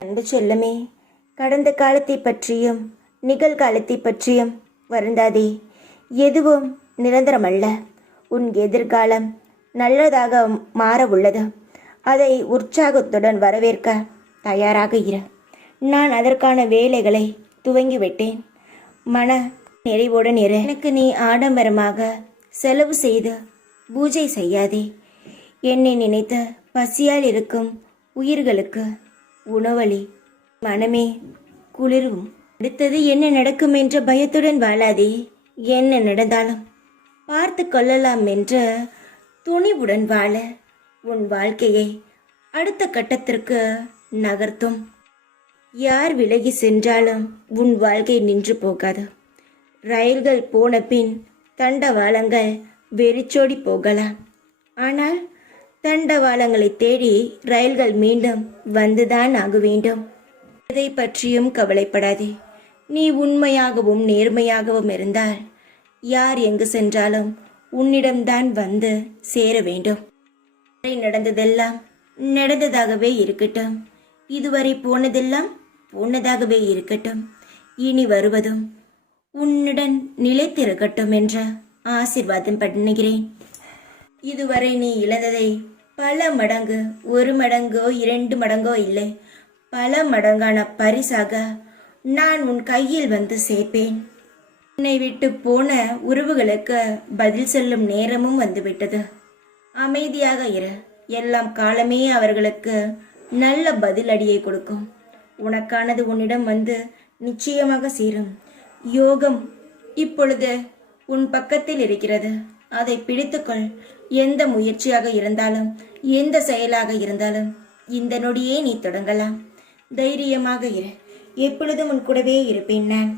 அன்பு செல்லமே, கடந்த காலத்தை பற்றியும் நிகழ்காலத்தை பற்றியும் வருந்தாதே. எதுவும் நிரந்தரமல்ல. உன் எதிர்காலம் நல்லதாக மாற உள்ளது. அதை உற்சாகத்துடன் வரவேற்க தயாராக இரு. நான் அதற்கான வேலைகளை துவங்கிவிட்டேன். மன நிறைவுடன் இரு. எனக்கு நீ ஆடம்பரமாக செலவு செய்து பூஜை செய்யாதே. என்னை நினைத்து பசியால் இருக்கும் உயிர்களுக்கு உணவளி. மனமே குளிரும். அடுத்தது என்ன நடக்கும் என்ற பயத்துடன் வாழாதே. என்ன நடந்தாலும் பார்த்து கொள்ளலாம் என்ற துணிவுடன் வாழ உன் வாழ்க்கையை அடுத்த கட்டத்திற்கு நகர்த்தும். யார் விலகி சென்றாலும் உன் வாழ்க்கை நின்று போகாது. ரயில்கள் போன பின் தண்டவாளங்கள் வெறிச்சோடி போகலாம். ஆனால் தண்டவாளங்களை தேடி ரயில்கள் மீண்டும் வந்துதான் ஆக வேண்டும். எதை பற்றியும் கவலைப்படாதே. நீ உண்மையாகவும் நேர்மையாகவும் இருந்தால் யார் எங்கு சென்றாலும் உன்னிடம்தான் வந்து சேர வேண்டும். நடந்ததெல்லாம் நடந்ததாகவே இருக்கட்டும். இதுவரை போனதெல்லாம் போனதாகவே இருக்கட்டும். இனி வருவதும் உன்னுடன் நிலைத்திருக்கட்டும் என்ற ஆசீர்வாதம் பண்ணுகிறேன். இதுவரை நீ இழந்ததை பல மடங்கு, 1 மடங்கோ 2 மடங்கோ இல்லை, பல மடங்கான பரிசாக நான் உன் கையில் வந்து சேர்ப்பேன். உன்னை விட்டு போன உறவுகளுக்கு பதில் சொல்லும் நேரமும் வந்துவிட்டது. அமைதியாக இரு. எல்லாம் காலமே அவர்களுக்கு நல்ல பதிலடியை கொடுக்கும். உனக்கானது உன்னிடம் வந்து நிச்சயமாக சேரும். யோகம் இப்பொழுது உன் பக்கத்தில் இருக்கிறது. அதை பிடித்துக்கொள். எந்த முயற்சியாக இருந்தாலும், எந்த செயலாக இருந்தாலும் இந்த நொடியே நீ தொடங்கலாம். தைரியமாக இரு. எப்பொழுதும் உன் கூடவே இருப்பேன் நான்.